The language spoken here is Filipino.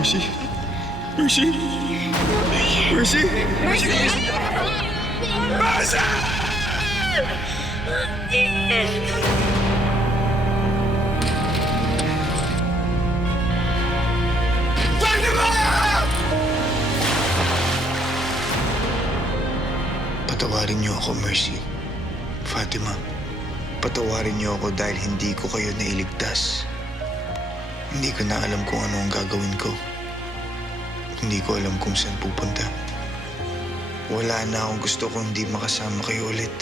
Mercy! Mercy! Mercy! Mercy! Mercy! Patawarin niyo ako, Mercy. Fatima, patawarin niyo ako dahil hindi ko kayo nailigtas. Hindi ko na alam kung ano ang gagawin ko. Hindi ko alam kung saan pupunta. Wala na akong gusto kung hindi makasama kayo ulit.